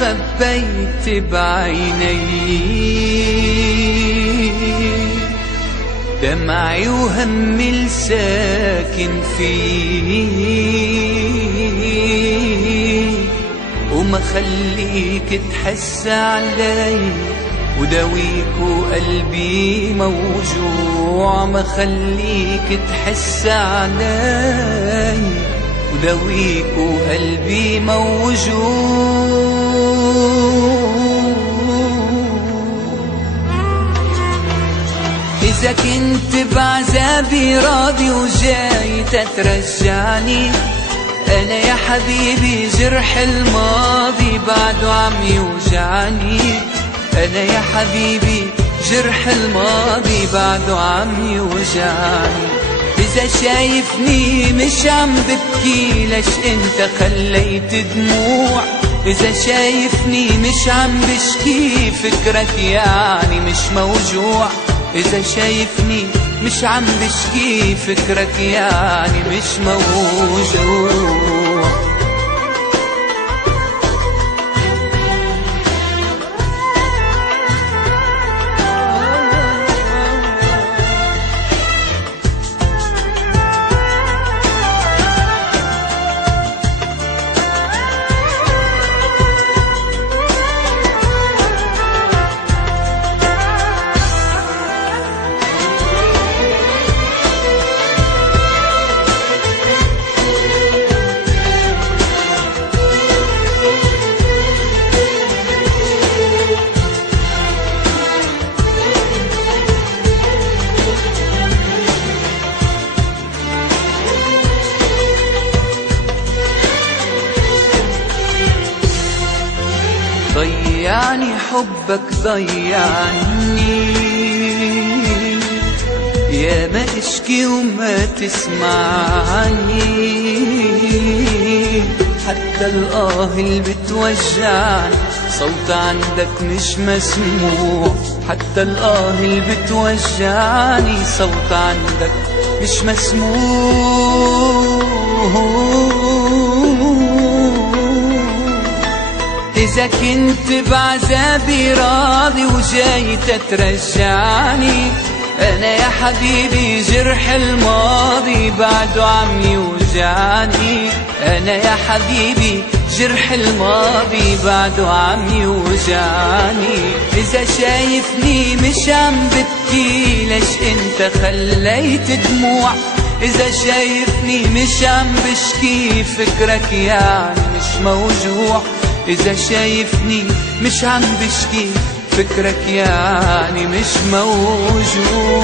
خبيت بعيني دمعي وهمي الساكن فيه، وما خليك تحس علي وداويك وقلبي موجوع. ما خليك تحس علي وداويك وقلبي موجوع. إذا كنت بعذابي راضي وجاي تترجعني، أنا يا حبيبي جرح الماضي بعده عم يوجعني. أنا يا حبيبي جرح الماضي بعده عم يوجعني. إذا شايفني مش عم ببكي ليش انت خليت دموع؟ إذا شايفني مش عم بشكي فكرك يعني مش موجوع. إذا شايفني مش عم بشكي فكرك يعني مش موجوع. ضيعني حبك ضيعني، يا ما اشكي وما تسمعني. حتى الآه اللي بتوجعني صوت عندك مش مسموع. حتى الآه اللي بتوجعني صوت عندك مش مسموع. إذا كنت بعذابي راضي وجاي تترجعني، أنا يا حبيبي جرح الماضي بعده عم يوجعني. أنا يا حبيبي جرح الماضي بعده عم يوجعني. إذا شايفني مش عم ببكي ليش انت خليت دموع؟ إذا شايفني مش عم بشكي فكرك يعني مش موجوع. إذا شايفني مش عم بشكي فكرك يعني مش موجود.